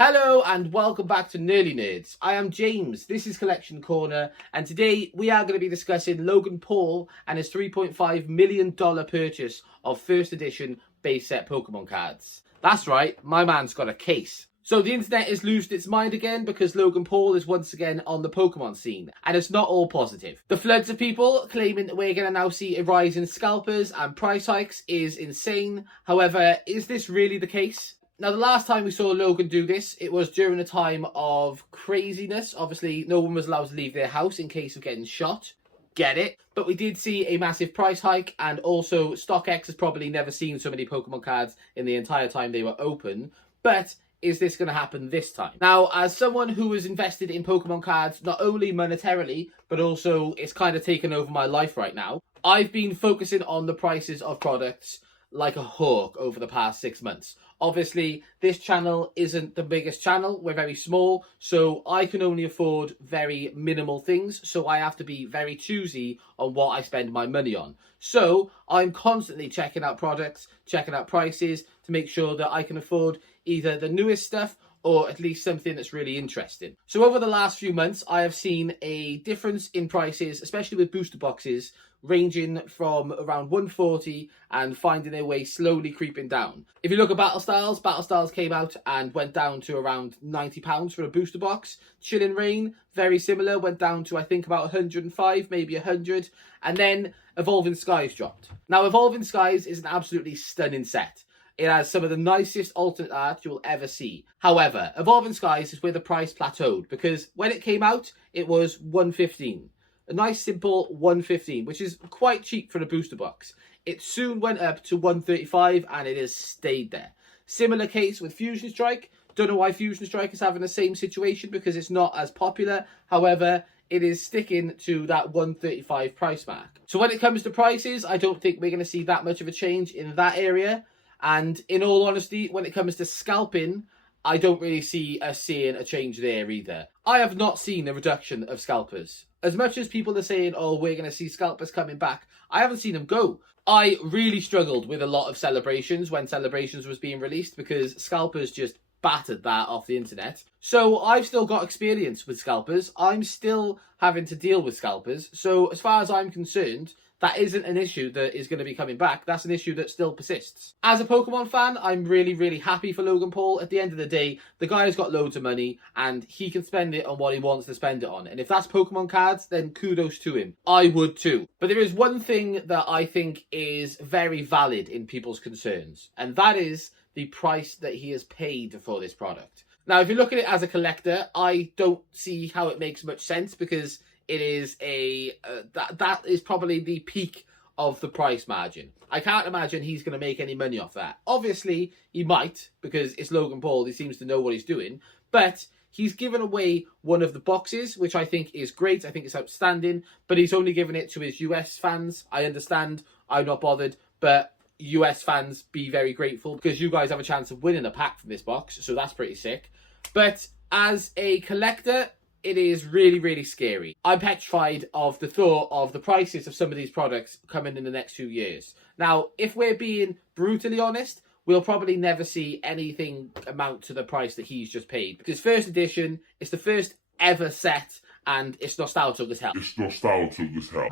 Hello and welcome back to Nearly Nerds. I am James, this is Collection Corner, and today we are going to be discussing Logan Paul and his $3.5 million purchase of first edition base set Pokemon cards. That's right, my man's got a case. So the internet has lost its mind again because Logan Paul is once again on the Pokemon scene, and it's not all positive. The floods of people claiming that we're going to now see a rise in scalpers and price hikes is insane. However, is this really the case? Now, the last time we saw Logan do this, it was during a time of craziness. Obviously, no one was allowed to leave their house in case of getting shot. Get it? But we did see a massive price hike, and also StockX has probably never seen so many Pokemon cards in the entire time they were open. But is this going to happen this time? Now, as someone who is invested in Pokemon cards, not only monetarily, but also it's kind of taken over my life right now, I've been focusing on the prices of products like a hawk over the past 6 months. Obviously, this channel isn't the biggest channel. We're very small, so I can only afford very minimal things. So I have to be very choosy on what I spend my money on. So I'm constantly checking out products, checking out prices to make sure that I can afford either the newest stuff or at least something that's really interesting. So over the last few months, I have seen a difference in prices, especially with booster boxes, ranging from around 140 and finding their way slowly creeping down. If you look at Battle Styles came out and went down to around £90 for a booster box. Chilling Reign, very similar, went down to I think about 105, maybe 100. And then Evolving Skies dropped. Now, Evolving Skies is an absolutely stunning set. It has some of the nicest alternate art you will ever see. However, Evolving Skies is where the price plateaued because when it came out, it was 115. A nice simple 115, which is quite cheap for a booster box. It soon went up to 135 and it has stayed there. Similar case with Fusion Strike. Don't know why Fusion Strike is having the same situation because it's not as popular. However, it is sticking to that 135 price mark. So when it comes to prices, I don't think we're going to see that much of a change in that area. And in all honesty, when it comes to scalping, I don't really see us seeing a change there either. I have not seen a reduction of scalpers. As much as people are saying, oh, we're going to see scalpers coming back, I haven't seen them go. I really struggled with a lot of Celebrations when Celebrations was being released because scalpers just battered that off the internet. So I've still got experience with scalpers. I'm still having to deal with scalpers. So as far as I'm concerned, that isn't an issue that is going to be coming back. That's an issue that still persists. As a Pokemon fan, I'm really, really happy for Logan Paul. At the end of the day, the guy has got loads of money and he can spend it on what he wants to spend it on. And if that's Pokemon cards, then kudos to him. I would too. But there is one thing that I think is very valid in people's concerns, and that is the price that he has paid for this product. Now, if you look at it as a collector, I don't see how it makes much sense because it is that is probably the peak of the price margin. I can't imagine he's going to make any money off that. Obviously, he might because it's Logan Paul. He seems to know what he's doing. But he's given away one of the boxes, which I think is great. I think it's outstanding. But he's only given it to his US fans. I understand. I'm not bothered. But US fans, be very grateful because you guys have a chance of winning a pack from this box. So that's pretty sick. But as a collector, it is really, really scary. I'm petrified of the thought of the prices of some of these products coming in the next few years. Now, if we're being brutally honest, we'll probably never see anything amount to the price that he's just paid. Because first edition, it's the first ever set, and it's nostalgic as hell. It's nostalgic as hell.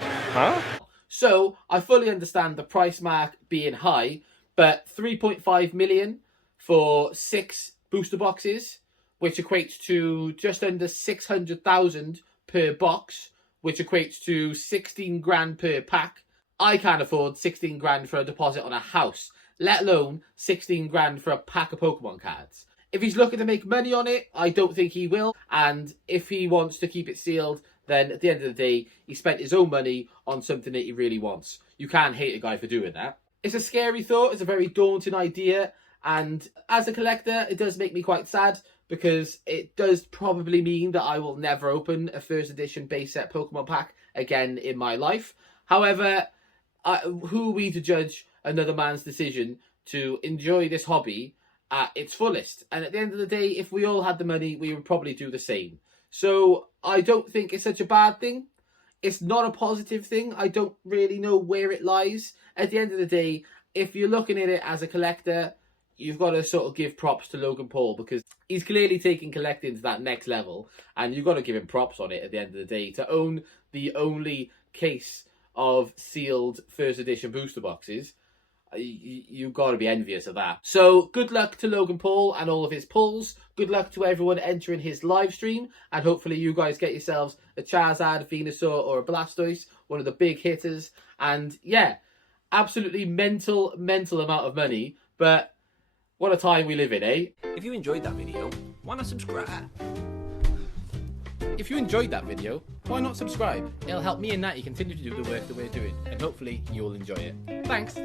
Huh? So, I fully understand the price mark being high, but 3.5 million for 6 booster boxes, which equates to just under 600,000 per box, which equates to 16 grand per pack. I can't afford 16 grand for a deposit on a house, let alone 16 grand for a pack of Pokemon cards. If he's looking to make money on it, I don't think he will. And if he wants to keep it sealed, then at the end of the day, he spent his own money on something that he really wants. You can't hate a guy for doing that. It's a scary thought. It's a very daunting idea. And as a collector, it does make me quite sad because it does probably mean that I will never open a first edition base set Pokemon pack again in my life. However, who are we to judge another man's decision to enjoy this hobby at its fullest? And at the end of the day, if we all had the money, we would probably do the same. So I don't think it's such a bad thing. It's not a positive thing. I don't really know where it lies. At the end of the day, if you're looking at it as a collector, you've got to sort of give props to Logan Paul, because he's clearly taking collecting to that next level, and you've got to give him props on it at the end of the day. To own the only case of sealed first edition booster boxes, you've got to be envious of that. So good luck to Logan Paul and all of his pulls. Good luck to everyone entering his live stream, and hopefully you guys get yourselves a Charizard, Venusaur or a Blastoise, one of the big hitters. And yeah, absolutely mental amount of money, but what a time we live in, eh? If you enjoyed that video, why not subscribe? If you enjoyed that video, why not subscribe? It'll help me and Natty continue to do the work that we're doing, and hopefully you'll enjoy it. Thanks!